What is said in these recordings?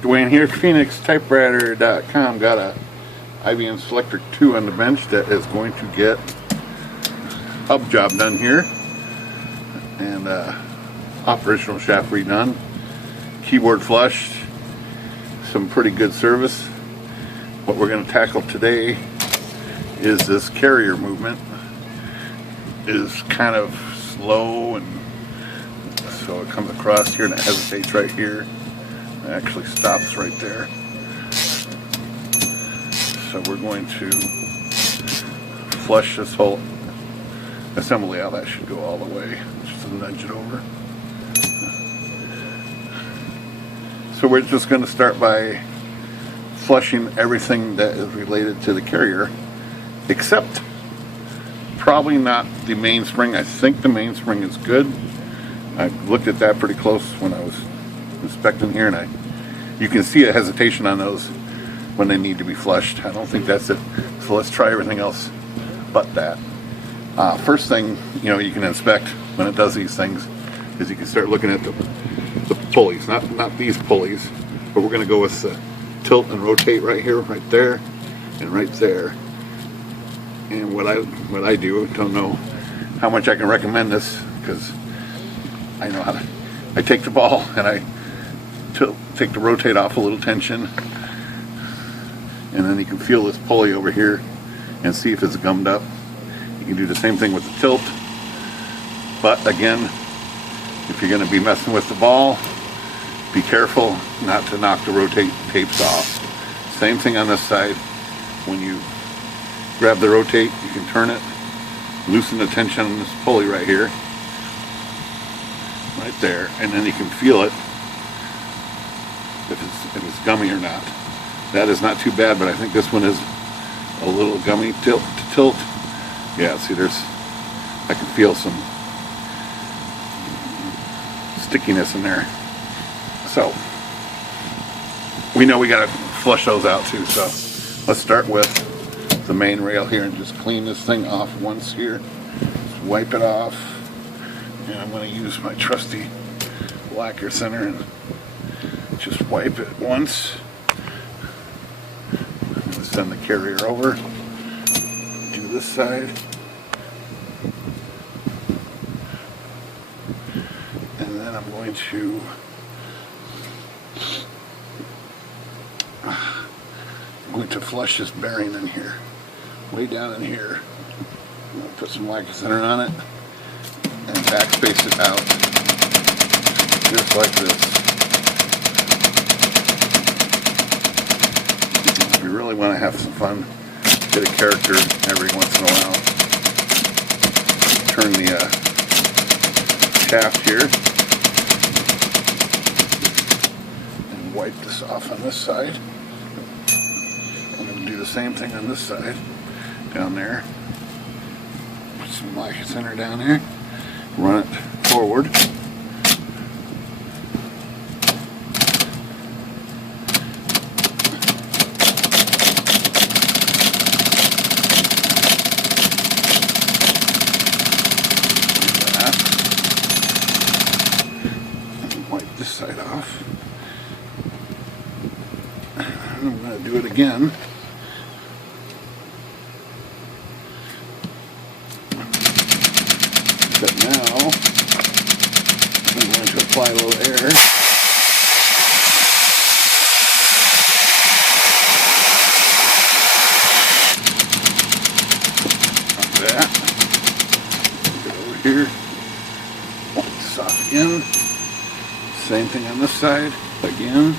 Dwayne here, PhoenixTypewriter.com. Got a IBM Selectric 2 on the bench that is going to get hub job done here and operational shaft redone, keyboard flushed, some pretty good service. What we're going to tackle today is this carrier movement is kind of slow, and so it comes across here and it hesitates right here. It actually stops right there. So we're going to flush this whole assembly out. That should go all the way. Just nudge it over. So we're just going to start by flushing everything that is related to the carrier, except probably not the mainspring. I think the mainspring is good. I looked at that pretty close when I was inspecting here, and you can see a hesitation on those when they need to be flushed. I don't think that's it. So let's try everything else but that. First thing you can inspect when it does these things is you can start looking at the pulleys, not these pulleys, but we're going to go with the tilt and rotate right here, right there, and right there. And what I do, don't know how much I can recommend this, because I know how to. I take the ball and I take the rotate off a little tension, and then you can feel this pulley over here and see if it's gummed up. You can do the same thing with the tilt, but again, if you're going to be messing with the ball, be careful not to knock the rotate tapes off. Same thing on this side. When you grab the rotate, you can turn it, loosen the tension on this pulley right here, right there, and then you can feel it if it's gummy or not. That is not too bad, but I think this one is a little gummy. Tilt. Yeah, see, I can feel some stickiness in there. So we know we got to flush those out too. So let's start with the main rail here and just clean this thing off once here. Just wipe it off, and I'm going to use my trusty lacquer center and just wipe it once. I'm going to send the carrier over. Do this side. And then I'm going to flush this bearing in here, way down in here. I'm going to put some lacquer center on it and backspace it out, just like this. If you really want to have some fun, get a character every once in a while. Turn the shaft here and wipe this off on this side. I'm going to do the same thing on this side, down there. Put some lacquer center down here, run it forward. Wipe this side off. I'm going to do it again. But now I'm going to apply a little air. Like that. Get over here. Wipe this off again. Same thing on this side. Again.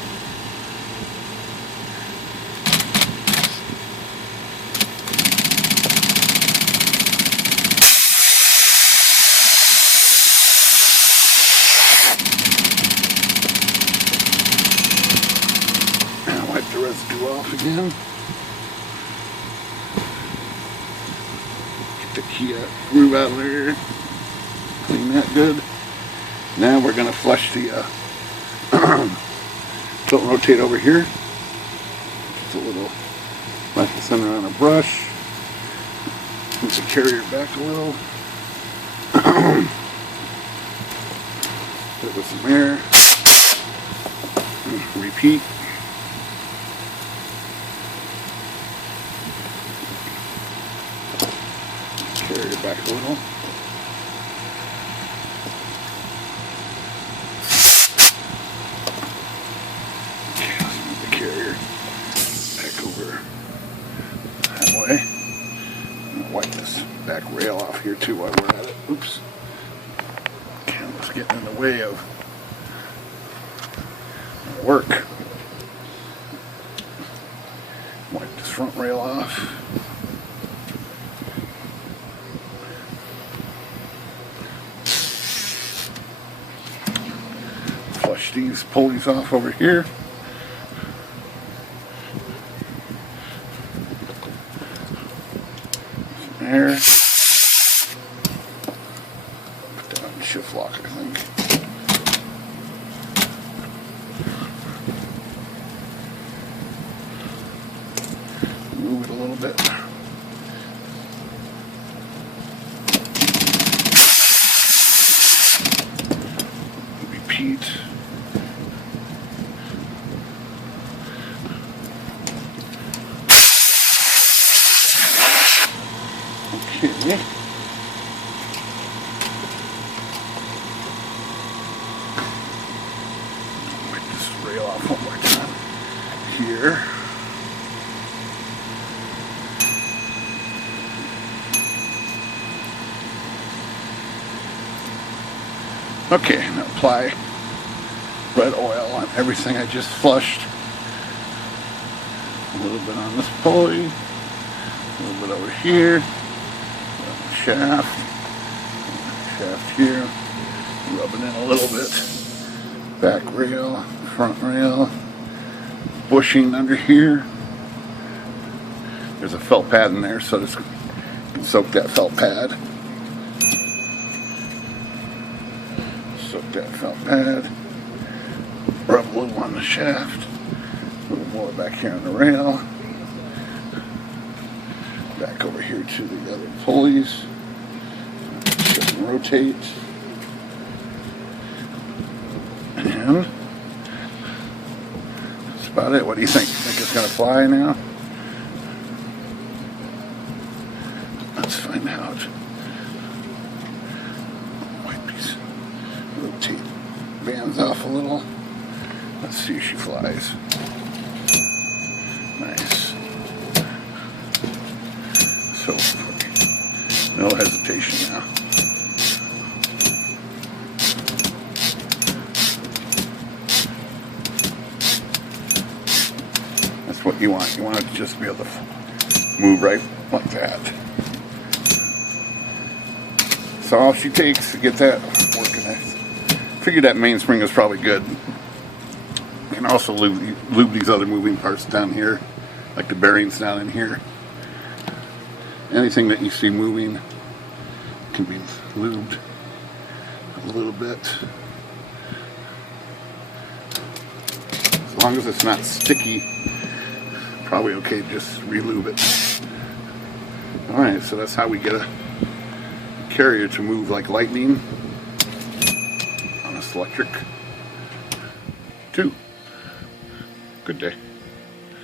Wipe the residue off again. Get the key groove out of there. Clean that good. Now we're going to flush the tilt and rotate over here. Just a little lacquer center on a brush. Move the carrier back a little. Put it with some air. Repeat. it back a little. Okay, let's move the carrier back over that way. I'm gonna wipe this back rail off here too while we're at it. Oops. Camera's getting in the way of work. Wipe this front rail off. Flush these pulleys off over here. There. Put that on shift lock, I think. Move it a little bit. Repeat. Okay. Wipe this rail off one more time. Here. Okay, now apply red oil on everything I just flushed. A little bit on this pulley, a little bit over here, shaft here, rubbing in a little bit, back rail, front rail, bushing under here. There's a felt pad in there, so just soak that felt pad. Soak that felt pad, rub a little on the shaft, a little more back here on the rail, back over here to the other pulleys, just rotate, and that's about it. What do you think? Think it's going to fly now? Let's find out. Rotate bands off a little. Let's see if she flies. Nice. So, no hesitation now. That's what you want. You want it to just be able to move right like that. So all she takes to get that working. I figured that mainspring is probably good. You can also lube these other moving parts down here, like the bearings down in here. Anything that you see moving can be lubed a little bit. As long as it's not sticky, probably okay to just re-lube it. Alright, so that's how we get a carrier to move like lightning on a Selectric 2. Good day.